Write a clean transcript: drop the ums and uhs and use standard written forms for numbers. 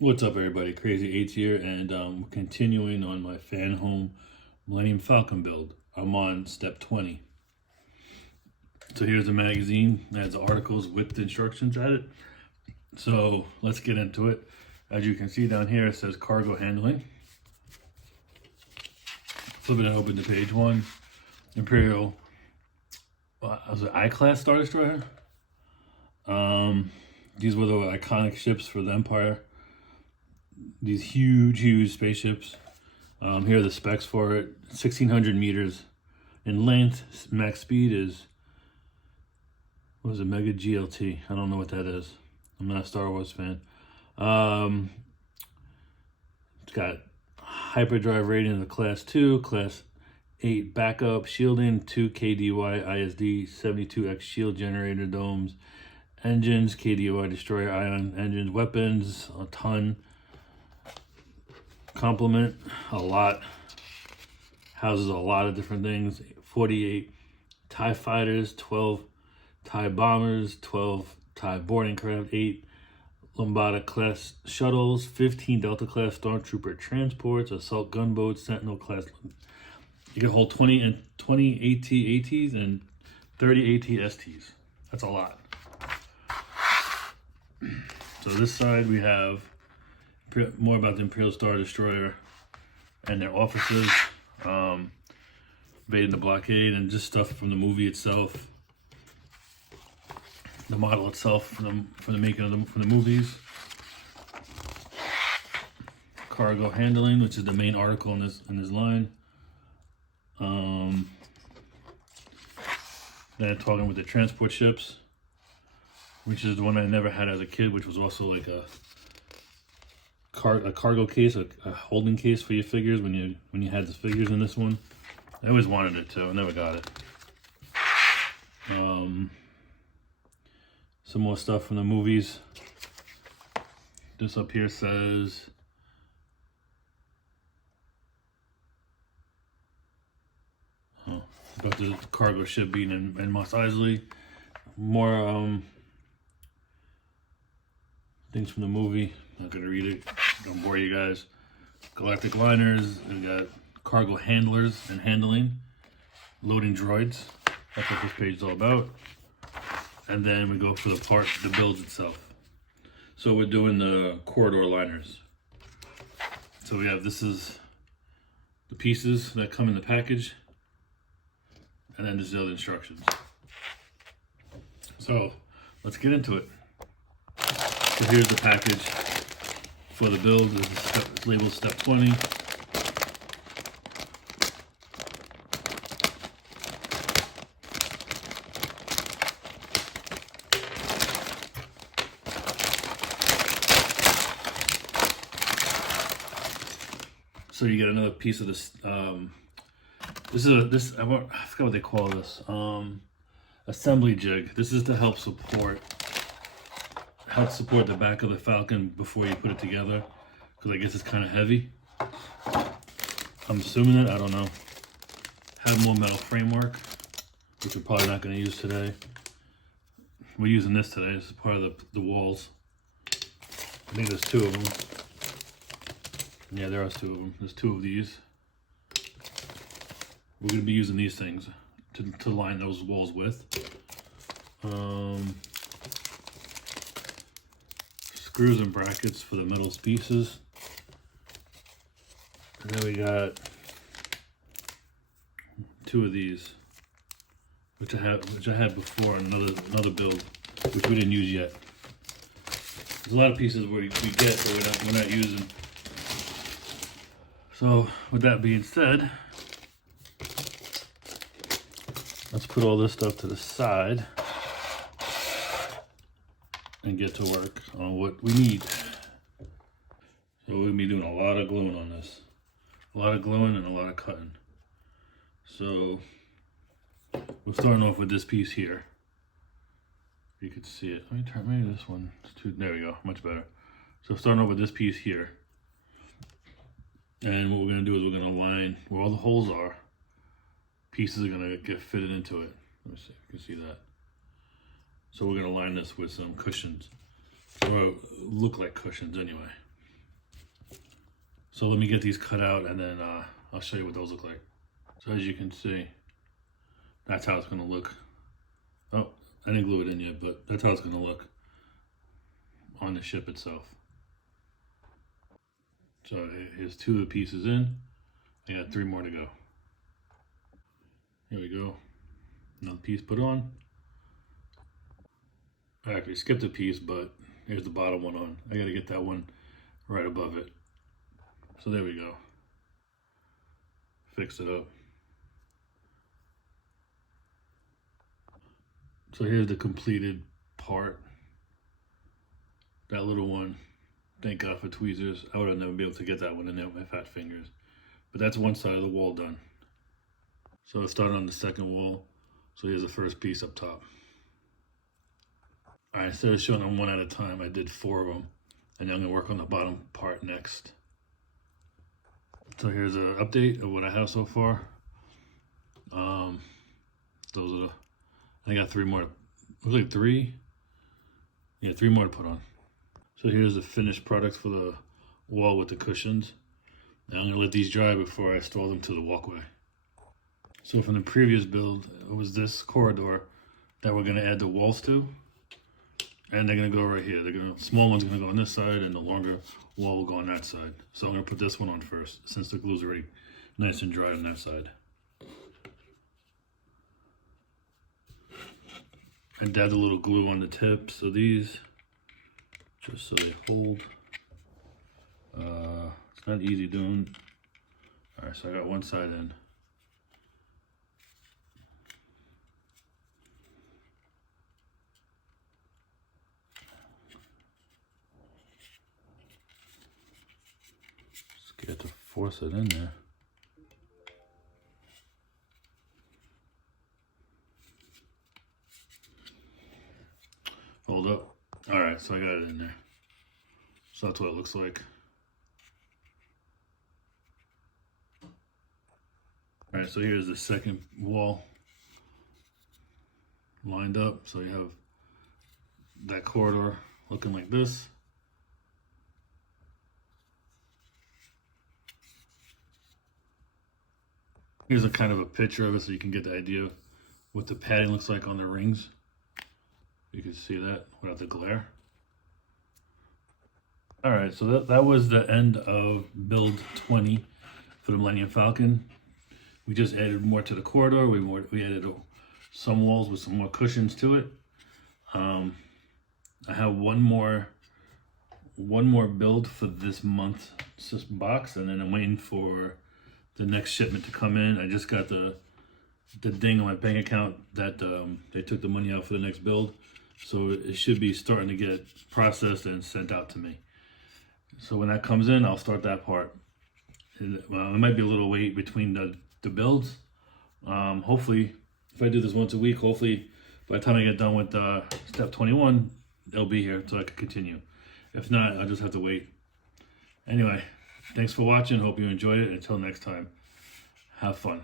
What's up, everybody? Crazy Eights here, and continuing on my Fanhome Millennium Falcon build. I'm on step 20. So here's a magazine that has articles with the instructions at it. So let's get into it. As you can see down here, it says cargo handling. Flip it open to page 1. Imperial, was it I-class Star Destroyer? These were the iconic ships for the Empire. These huge spaceships. Here are the specs for it. 1,600 meters in length. Max speed is, what is it, Mega GLT? I don't know what that is. I'm not a Star Wars fan. It's got hyperdrive rating of the Class 2, Class 8 backup, shielding, 2 KDY ISD, 72X shield generator domes, engines, KDY destroyer ion engines, weapons, a ton. Complement, a lot. Houses a lot of different things. 48 TIE fighters, 12 TIE bombers, 12 TIE boarding craft, 8 Lambda class shuttles, 15 Delta class stormtrooper transports, assault gunboats, Sentinel class. You can hold 20 AT-ATs and 30 AT-STs. That's a lot. So this side we have more about the Imperial Star Destroyer and their officers, evading the blockade, and just stuff from the movie itself, the model itself from the making of from the movies. Cargo handling, which is the main article in this line. Then talking with the transport ships, which is the one I never had as a kid, which was also like a cargo case, a holding case for your figures when you had the figures in this one. I always wanted it too. I never got it. Some more stuff from the movies. This up here says about the cargo ship being in Mos Eisley. More things from the movie. Not gonna read it. Don't bore you guys. Galactic liners. We got cargo handlers and handling. Loading droids. That's what this page is all about. And then we go for the build itself. So we're doing the corridor liners. So we have, this is the pieces that come in the package. And then this is the other instructions. So let's get into it. So here's the package for the build. It's labeled step 20. So you get another piece of this. I forgot what they call this. Assembly jig. This is to help support the back of the Falcon before you put it together, because I guess it's kind of heavy. I'm assuming that, I don't know. Have more metal framework, which we're probably not going to use today. We're using this today. This is part of the walls. I think there's 2 of them. Yeah, there are 2 of them. There's 2 of these. We're going to be using these things to line those walls with. Screws and brackets for the metal pieces. And then we got 2 of these, which I had before in another build, which we didn't use yet. There's a lot of pieces we get that we're not using. So with that being said, let's put all this stuff to the side and get to work on what we need. So we'll be doing a lot of gluing on this. A lot of gluing and a lot of cutting. So we're starting off with this piece here. You could see it. Let me try, maybe this one. There we go, much better. So starting off with this piece here. And what we're gonna do is we're gonna line where all the holes are. Pieces are gonna get fitted into it. Let me see if you can see that. So we're gonna line this with some cushions, or look like cushions anyway. So let me get these cut out, and then I'll show you what those look like. So as you can see, that's how it's gonna look. Oh, I didn't glue it in yet, but that's how it's gonna look on the ship itself. So here's 2 of the pieces in. I got 3 more to go. Here we go. Another piece put on. I actually skipped a piece, but here's the bottom one on. I gotta get that one right above it. So there we go. Fix it up. So here's the completed part. That little one, thank God for tweezers. I would have never been able to get that one in there with my fat fingers. But that's one side of the wall done. So I started on the second wall. So here's the first piece up top. All right, instead of showing them one at a time, I did 4 of them. And I'm gonna work on the bottom part next. So here's an update of what I have so far. Those are I got 3 more. It was like 3. Yeah, 3 more to put on. So here's the finished product for the wall with the cushions. Now I'm gonna let these dry before I install them to the walkway. So from the previous build, it was this corridor that we're gonna add the walls to. And they're gonna go right here. Small one's gonna go on this side, and the longer wall will go on that side. So I'm gonna put this one on first, since the glue's already nice and dry on that side. I dabbed a little glue on the tips of these, just so they hold. It's not easy doing. All right, so I got one side in. Get to force it in there. Hold up. All right, so I got it in there. So that's what it looks like. All right, so here's the second wall lined up. So you have that corridor looking like this. Here's a kind of a picture of it so you can get the idea what the padding looks like on the rings. You can see that without the glare. All right, so that was the end of build 20 for the Millennium Falcon. We just added more to the corridor. We added some walls with some more cushions to it. I have one more build for this month's box, and then I'm waiting for the next shipment to come in. I just got the ding on my bank account that they took the money out for the next build. So it should be starting to get processed and sent out to me. So when that comes in, I'll start that part. Well, there might be a little wait between the builds. Hopefully, if I do this once a week, hopefully by the time I get done with step 21, they'll be here so I can continue. If not, I'll just have to wait. Anyway, thanks for watching. Hope you enjoyed it. Until next time, have fun.